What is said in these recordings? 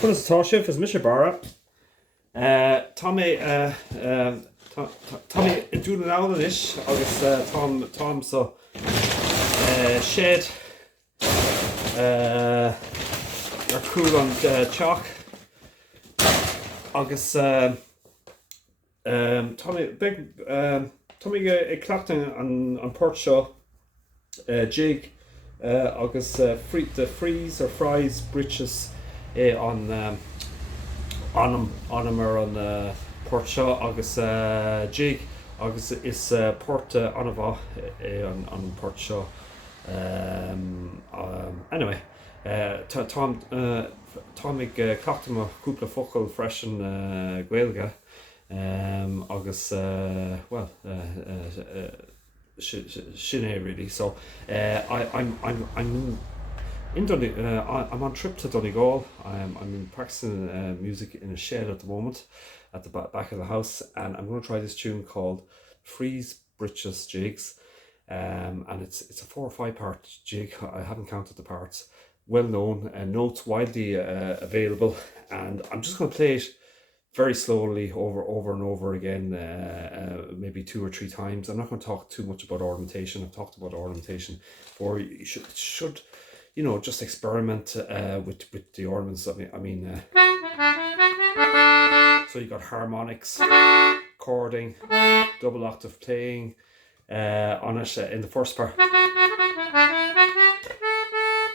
Chus táisih is mis bara. Tommy dún an is agus Tom so shed ar cool an chalk agus Tommy ag clachtan an port seo jig agus the Frieze or Frieze britches on him ar an port seo agus jig agus is port an bha an port seo anyway Tom ag clachtam a cúpla focail freisin Gaeilge agus well sin really. So I'm in I'm on trip to Donegal. I'm practicing music in a shed at the moment at the back of the house, and I'm going to try this tune called Frieze Britches Jigs, and it's a 4 or 5 part jig. I haven't counted the parts. Well known, notes widely available, and I'm just going to play it very slowly over and over again, maybe 2 or 3 times. I'm not going to talk too much about ornamentation. I've talked about ornamentation before. You should you know, just experiment with the ornaments. So you got harmonics, chording, double octave playing on it in the first part.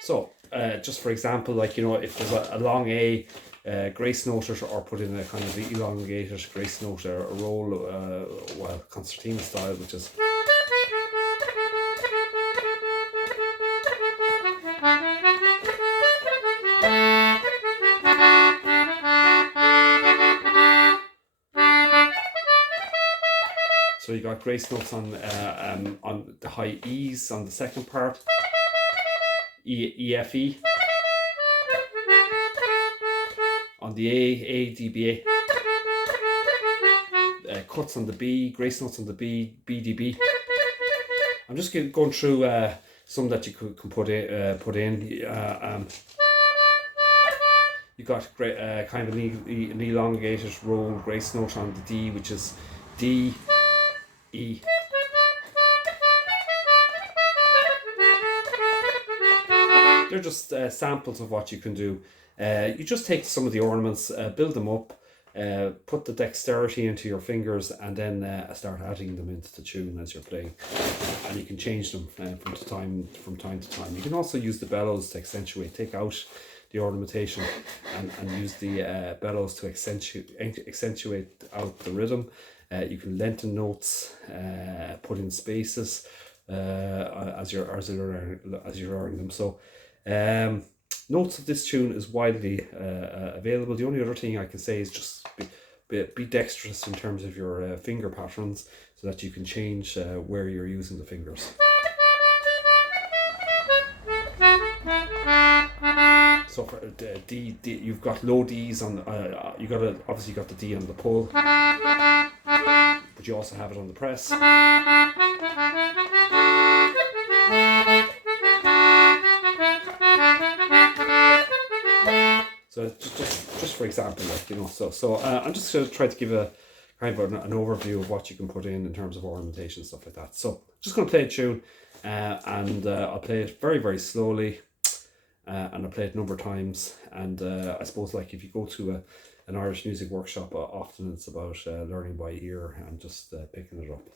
So just for example, like, you know, if there's a long A, grace note it, or put in a kind of elongated grace note, a roll, well, concertina style, which is. So you got grace notes on the high E's on the second part, E, F, E. On the A, D, B, A. Cuts on the B, grace notes on the B, D, B. I'm just going through some that you can put in. You got kind of an elongated roll grace note on the D, which is D, E. They're just samples of what you can do. You just take some of the ornaments, build them up, put the dexterity into your fingers, and then start adding them into the tune as you're playing. And you can change them from time to time. You can also use the bellows to accentuate, take out the ornamentation, and use the bellows to accentuate out the rhythm. You can lengthen notes, put in spaces as you're learning them. So notes of this tune is widely available. The only other thing I can say is just be dexterous in terms of your finger patterns, so that you can change where you're using the fingers. So for D, you've got low D's on. Obviously you got the D on the pull, but you also have it on the press. So just for example, like, you know, so I'm just going to try to give a kind of an overview of what you can put in terms of ornamentation and stuff like that. So just going to play a tune, and I'll play it very, very slowly, and I'll play it a number of times. And I suppose, like, if you go to an Irish music workshop, often it's about learning by ear and just picking it up.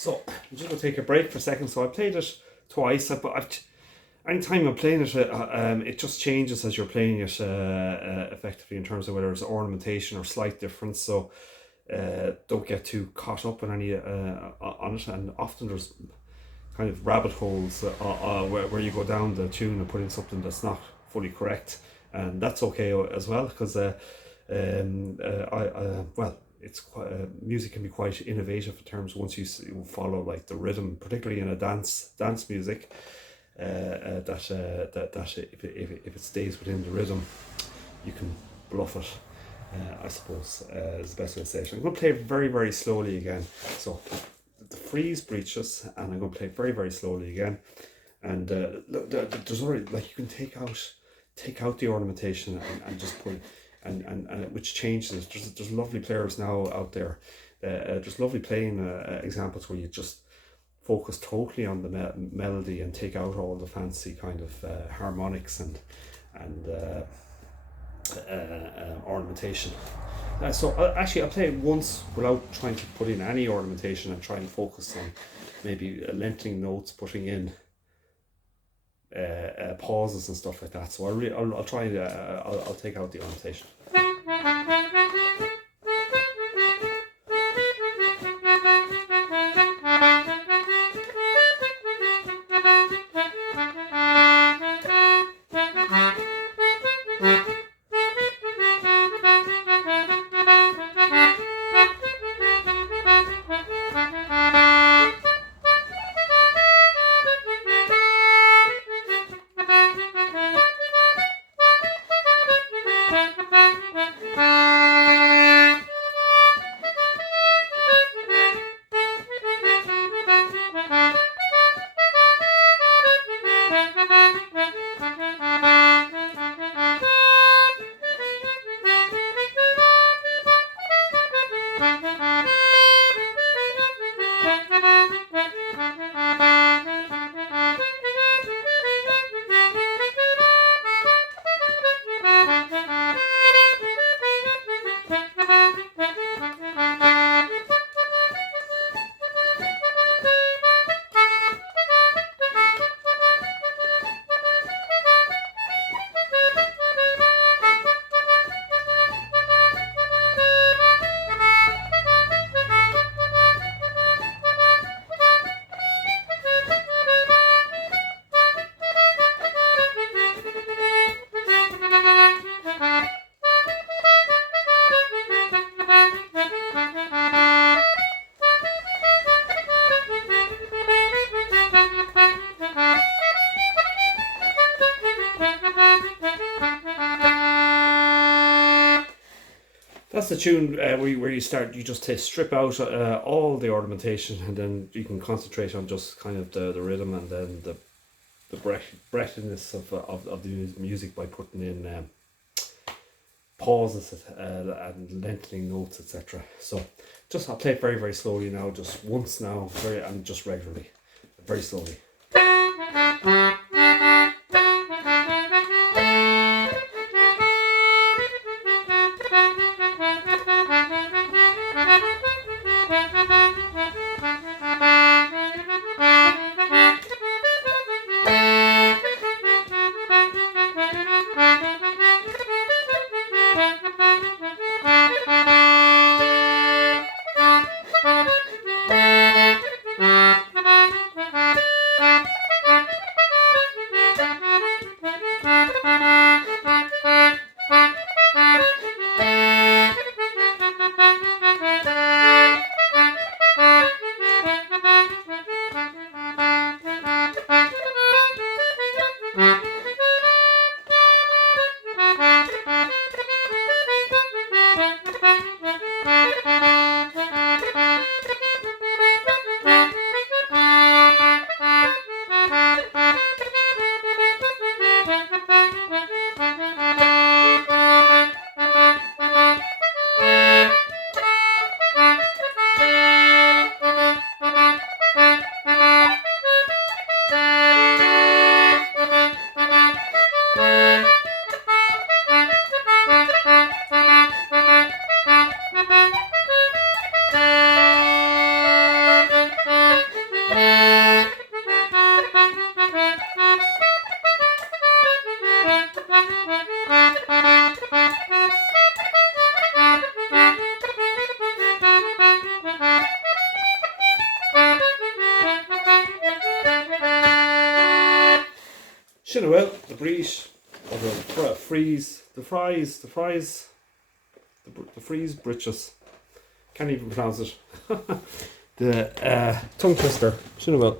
So I'm just going to take a break for a second. So I played it twice, but anytime I'm playing it, it just changes as you're playing it effectively in terms of whether it's ornamentation or slight difference. So don't get too caught up in any on it. And often there's kind of rabbit holes where you go down the tune and put in something that's not fully correct, and that's okay as well, because well, it's quite, music can be quite innovative in terms of once you follow like the rhythm, particularly in a dance music. That if it stays within the rhythm, you can bluff it. I suppose is the best way to say it. I'm going to play very, very slowly again. So the Frieze britches, and I'm going to play very, very slowly again. And there's already, like, you can take out the ornamentation and just put, and which changes. There's lovely players now out there. There's lovely playing examples where you just focus totally on the melody and take out all the fancy kind of harmonics and ornamentation. So actually I'll play it once without trying to put in any ornamentation and try and focus on maybe lengthening notes, putting in pauses and stuff like that. So I'll try and I'll take out the ornamentation. That's the tune where you start. You just strip out all the ornamentation, and then you can concentrate on just kind of the rhythm, and then the breathiness of the music by putting in pauses and lengthening notes, etc. So I'll play it very, very slowly now, just once now, and just regularly, very slowly. Shinawil, the Breach, or the Frieze, the Frieze britches. Can't even pronounce it. The tongue twister. Shinawil.